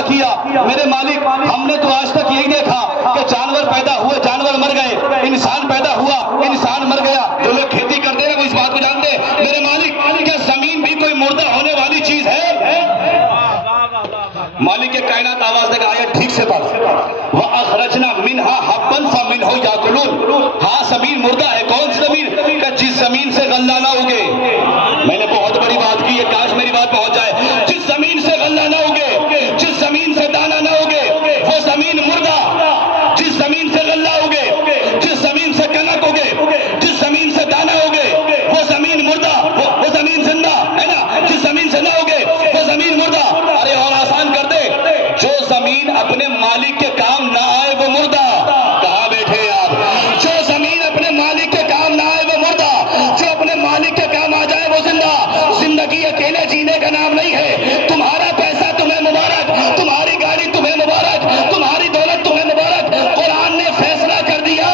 वादा किया, मेरे मालिक हमने तो आज तक यही देखा कि जानवर पैदा हुए, जानवर मर गए, इंसान पैदा हुआ, इंसान मर गया। जो लोग खेती करते हैं वो इस बात को जानते हैं। मेरे मालिक, क्या जमीन भी कोई मुर्दा होने वाली चीज है? मालिक के कायनात आवाज देगा, आयत ठीक से पढ़। व अखरजना मिनहा हब्बन फमिनहु याकुलून। हाँ, जमीन मुर्दा है। कौन सी जमीन? जिस जमीन से गल्ला ना उगे। मैंने बहुत बड़ी बात की है, काश मेरी बात पहुंच जाए। जिस जमीन से गल्ला ना उगे, जिस जमीन से दाना ना उगे, वो जमीन मुर्दा। जिस जमीन से गल्ला उगे, जिस जमीन से कनक उगे, जिस जमीन से दाना उगे, वो जमीन मुर्दा, वो जमीन जिंदा है ना। जिस जमीन से ना उगे वो जमीन मुर्दा। अरे और आसान कर दे, जो जमीन अपने मालिक के काम ना आए वो मुर्दा। कहां बैठे आप? जो जमीन अपने मालिक के काम ना आए वो मुर्दा, जो अपने मालिक के काम आ जाए वो जिंदा। जिंदगी अकेले जीने का नाम नहीं है। तुम्हारा पैसा तुम्हें मुबारक, तुम्हारी गाड़ी तुम्हें मुबारक, तुम्हारी दौलत तुम्हें मुबारक। कुरान ने फैसला कर दिया,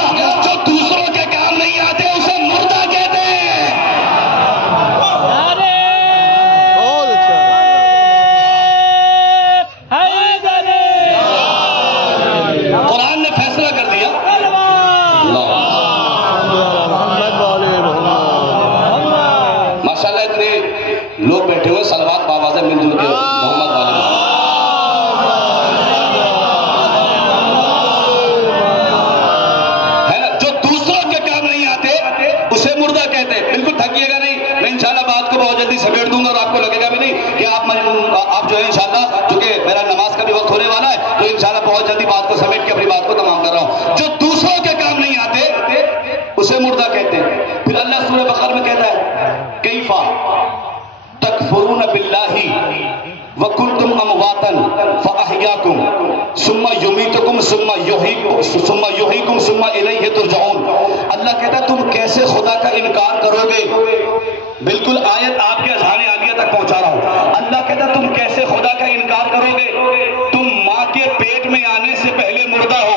जो दूसरों के काम नहीं आते उसे मुर्दा कहते हैं। कुरान ने फैसला कर दिया। माशाल्लाह इतने लोग बैठे हुए, सलवात बाबा से मिलजुल के मोहम्मद वाले है ना। जो दूसरों के काम नहीं आते उसे मुर्दा कहते हैं। बिल्कुल थकिएगा नहीं, मैं इंशाल्लाह बात को बहुत जल्दी समेट दूंगा और आपको लगेगा भी नहीं कि आप जो है इंशाल्लाह, क्योंकि मेरा नमाज का भी वक्त होने वाला है, तो इंशाल्लाह बहुत जल्दी बात को समेट के अपनी बात को तमाम कर रहा हूं। जो दूसरों के काम नहीं आते उसे मुर्दा कहते हैं। फिर अल्लाह सूरह बकरा में कहता है, कैफा तकफुरून बिल्लाही व कुंतुम अमवातन फअहयाकुम सुम्मा युमीतुकुम सुम्मा युहीकुम सुम्मा इलैहि तुरजाऊन। अल्लाह कहता है, तुम कैसे खुदा का इनकार करोगे? बिल्कुल आयत आपके अज़हान आलिया तक पहुंचा रहा हूं। अल्लाह कहता, तुम कैसे खुदा का इनकार करोगे? तुम माँ के पेट में आने से पहले मुर्दा हो।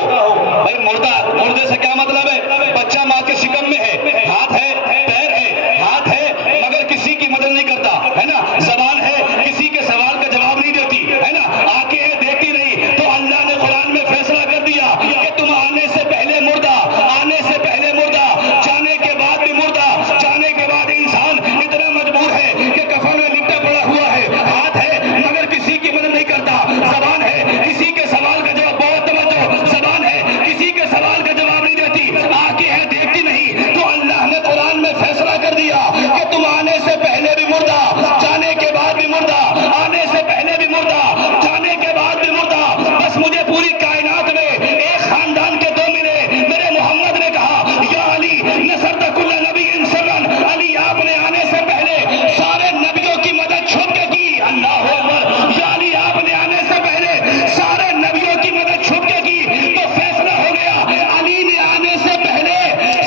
भाई मुर्दे से क्या मतलब है? बच्चा माँ के शिकम में है, हाथ है, पैर है, हाथ है मगर किसी की मदद नहीं करता, है ना। जबान है, किसी के सवाल का जवाब नहीं देती, है ना। आंखें है, देखती नहीं। तो अल्लाह ने कुरान में फैसला कर दिया कि तुम आने से पहले मुर्दा, आने से पहले मुर्दा, जाने के बाद भी मुर्दा। जाने के बाद इंसान इतना मजबूर है कि कफन में लिपटा पड़ा हुआ है, हाथ है मगर किसी की मदद नहीं करता, जबान है, किसी के सवाल का जवाब, बहुत तवज्जो, जबान है, किसी के सवाल का जवाब नहीं देती, आंखें है, देखती नहीं। तो अल्लाह ने कुरान में फैसला कर दिया कि तुम आने से पहले भी मुर्दा, जाने के बाद भी मुर्दा, आने से पहले भी मुर्दा, जाने के बाद भी मुर्दा। बस मुझे पूरी कायनात में एक खानदान के दो मिले। मेरे मोहम्मद ने कहा, या अली नसरत कुल्ल नबीइन सिर्रन। अली, आपने आने से पहले सारे नबियों की मदद छुप के की। अल्लाह अकबर। या अली, आपने आने से पहले सारे नबियों की मदद छुप के की। तो फैसला हो गया, अली ने आने से पहले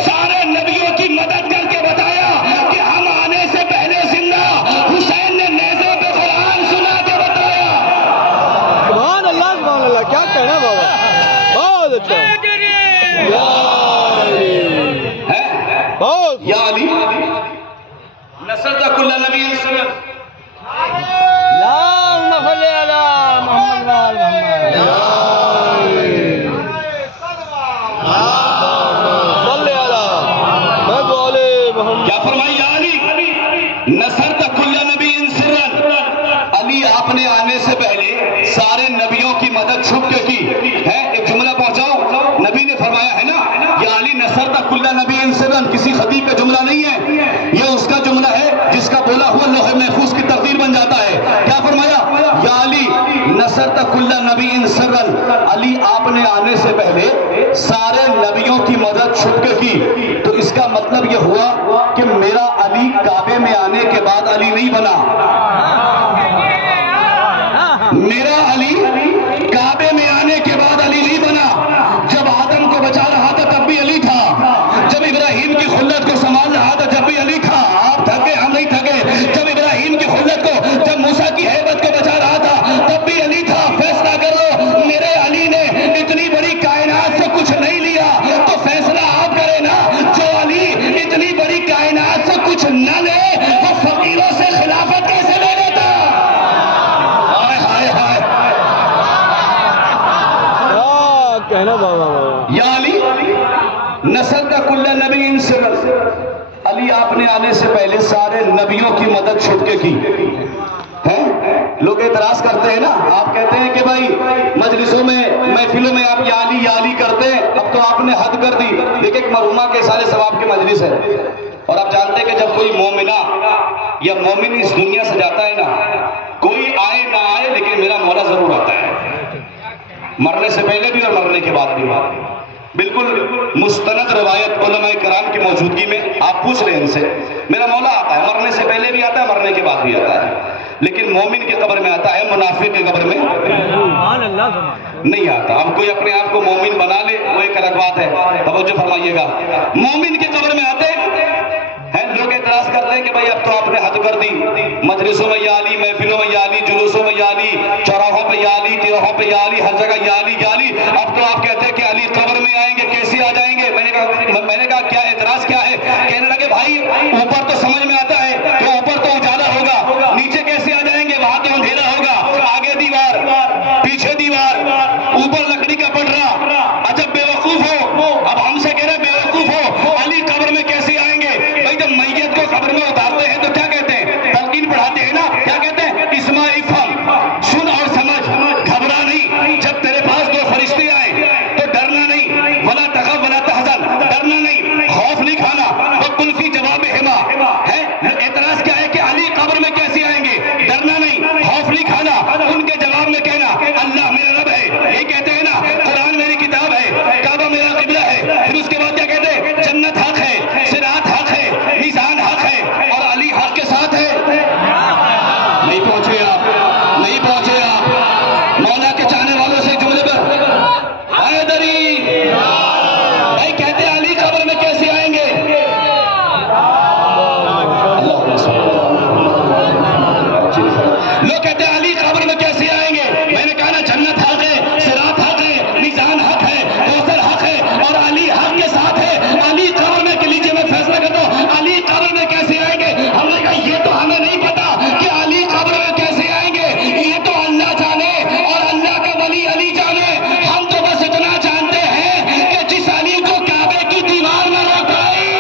सारे नबियों की मदद करके बताया कि हम आने से पहले जिंदा। हुसैन ने नेज़े पे कुरान सुना के बताया। सुभान अल्लाह, क्या कहना बाबा, बहुत अच्छा है। या अली नसरत कुल्ल नबीइन सिर्रन। क्या फरमाई? या अली नसरत कुल्ल नबीइन सिर्रन। अली, आपने आने से पहले सारे नबियों की मदद छुप के की है। एक जुमला पहुंचाओ, नबी ने फरमाया है ना, या अली नसरत कुल्ल नबीइन सिर्रन। किसी खतीब का जुमला नहीं है, यह उसका जुमला है जिसका बोला हुआ लोहे महफूज की तकदीर बन जाता है। क्या फरमाया? या अली नसरत कुल्ल नबीइन सिर्रन। अली, आपने आने से पहले सारे नबियों की मदद छुप के की। तो इसका मतलब यह हुआ कि मेरा अली काबे में आने के बाद अली नहीं बना। मेरा अली काबे में आने के बाद अली नहीं बना। जब आदम को बचा रहा था तब भी अली था, जब इब्राहिम की खुल्लत को संभाल रहा था जब भी अली था। आप थके, हम नहीं थके। जब इब्राहिम की खुल्लत को, जब मूसा की हैबत को बचा रहा था तब भी अली था। फैसला कर लो, मेरे अली ने इतनी बड़ी कायनात से कुछ नहीं लिया, तो फैसला आप करें ना। जो अली इतनी बड़ी कायनात से कुछ न ले, वो फकीरों से खिलाफत कैसे ले लेता? हाय हाय हाय। नस्ल का कुल्ला नबी इन सिर्र, अली आपने आने से पहले सारे नबियों की मदद छुटके की है। लोग एतराज करते हैं ना, आप कहते हैं कि भाई मजलिसों में महफिलों में आप या अली करते हैं, अब तो आपने हद कर दी। एक मरहुमा के सारे सवाब की मजलिस है। और आप जानते हैं कि जब कोई मोमिना या मोमिन इस दुनिया से जाता है ना, कोई आए ना आए लेकिन मेरा मौला जरूर आता है, मरने से पहले भी और मरने के बाद भी। बिल्कुल मुस्तनद रवायत उलमाए कराम की मौजूदगी में आप पूछ रहे हैं इनसे, मेरा मौला आता है, मरने से पहले भी आता है, मरने के बाद भी आता है, लेकिन मोमिन की कब्र में आता है, मुनाफिक की कब्र में नहीं आता। अब कोई अपने आप को मोमिन बना ले वो एक अलग बात है, तवज्जो फरमाइएगा। मोमिन की कब्र में आते हैं, लोग एतराज करते हैं कि भाई अब तो आपने हद कर दी, मजलिसों में या अली, महफिलों में या अली, जुलूसों में या अली, चौराहों पे या अली, तिराहों पे या अली, हर जगह या अली या अली। अब तो आप कहते हैं कि अली कब्र में आएंगे, कैसे आ जाएंगे? मैंने कहा क्या एतराज क्या है? कहने लगे भाई ऊपर तो समझ में आता है कि ऊपर तो उजाला होगा, नीचे कैसे आ जाएंगे? वहां तो अंधेरा होगा, आगे दीवार पीछे दीवार, ऊपर लकड़ी का पटरा। अजब बेवकूफ हो, अब हमसे कह रहे बेवकूफ हो, अली कब्र में कैसे आएंगे? भाई जब मैयत को कब्र में उतारते हैं तो क्या कहते हैं? तलकीन पढ़ाते हैं ना, क्या कहते हैं? इस्मा इफ़हम, सुन और समझ, घबरा नहीं। जब तेरे पास दो फरिश्ते आए तो डरना नहीं, वला तखफ वला तहज़न, डरना नहीं, खौफ नहीं खाना, वकुल फी जवाब हिमा है। एतराज क्या है कि अली कब्र में कैसे आएंगे? डरना नहीं, खौफ नहीं खाना, उनके जवाब में कहना अल्लाह मेरा रब है। ये कहते हैं ना कुरान मेरी किताब है, काबा मेरा किबला है। फिर उसके बाद क्या कहते हैं? जन्नत हक है, सिरात हक है, मीज़ान हक है और अली हक के साथ है। नहीं पहुंचे आप, नहीं पहुंचे आप। मौला के चाहने वालों से जुमले पर हैदरी भाई कहते हैं अली कब्र में कैसे आएंगे? लोग कहते हैं अली कब्र में कैसे आएंगे? मैंने कहा ना जन्नत हक है, सिरात हक है, मीज़ान हक है, कौसर हक है और अली हक के साथ है। अली कब्र में, के लीजिए मैं फैसला करता हूं, अली कब्र में कैसे आएंगे? हमने कहा ये तो हमें नहीं पता कि अली कब्र में कैसे आएंगे, ये तो अल्लाह जाने और अल्लाह का वली अली जाने। हम तो बस इतना जानते हैं कि जिस अली को काबे की दीवार में रोकाई,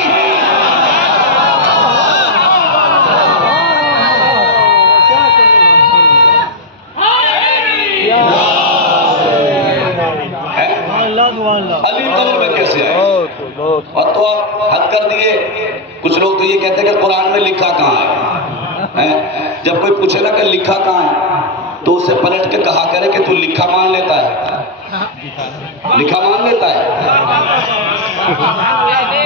अली कब्र में कैसे आए? और तो आप हद कर दिए। कुछ लोग तो ये कहते हैं कि कुरान में लिखा कहाँ है? जब कोई पूछे ना कि लिखा कहाँ है तो उसे पलट के कहा करे कि तू लिखा मान लेता है, लिखा मान लेता है।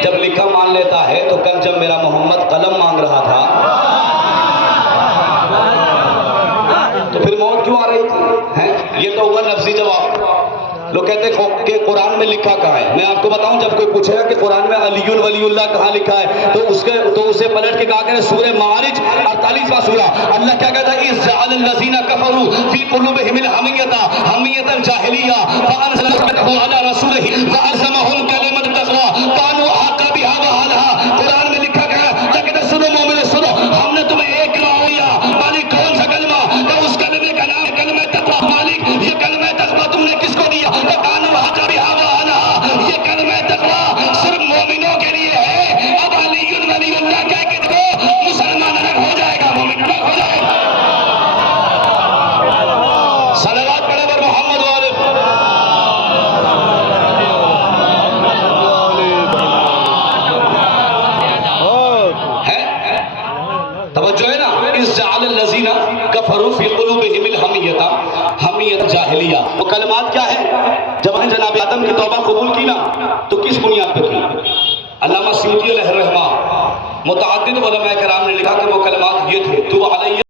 जब लिखा मान लेता है तो कल जब मेरा मोहम्मद कलम मांग रहा था तो फिर मौत क्यों आ रही थी? है ये तो हुआ लफ्जी जवाब। लोग कहते हैं कि कुरान में लिखा कहाँ है? मैं आपको बताऊं, जब कोई पूछेगा कि कुरान में अलीयुल वलीउल्लाह कहाँ लिखा है तो उसे पलट के कहा करें सूरह मारिज 48वां सूरा। अल्लाह क्या कहता है? इज़ जअल लज़ीना कफरू फी कुलूबिहिम हमियता हमियतल जाहिलिया फअनज़लल्लाहु अला रसूलिही वअज़महुम कलिमत तक़वा कानू हक़्क़ बिहा व अहलहा। कुरान में लिखा गया है कि सुनो मोमिन सुनो, हमने तुम्हें एक कलमा दिया। मालिक कौन सा कलमा? तो उस कलमे का नाम कलमा तक़वा। मालिक ये कलमा तक़वा तुमने किसको दिया? तो कानू हक़्क़ बिहा व अहलहा। ये कलमा तक़वा सिर्फ मोमिनों के लिए है। अब अलीयुल वलीउल्लाह कह के तो मुसलमान अलग हो जाएगा, मोमिन अलग हो जाएगा। सलावत पढ़े पर मोहम्मद वाले तवज्जो है ना। इस जअल लज़ीना कफरू फी कुलूबिहिम हमियता हमियत जाहिलिया। वो कलमात क्या है? जब हमने जनाब आदम की तौबा कबूल की ना तो किस बुनियाद पे की? अल्लामा सियूती अलैहिर्रहमा मुतअद्दिद उलमाए किराम ने लिखा कि वो कलमात ये थे, तू अलैहि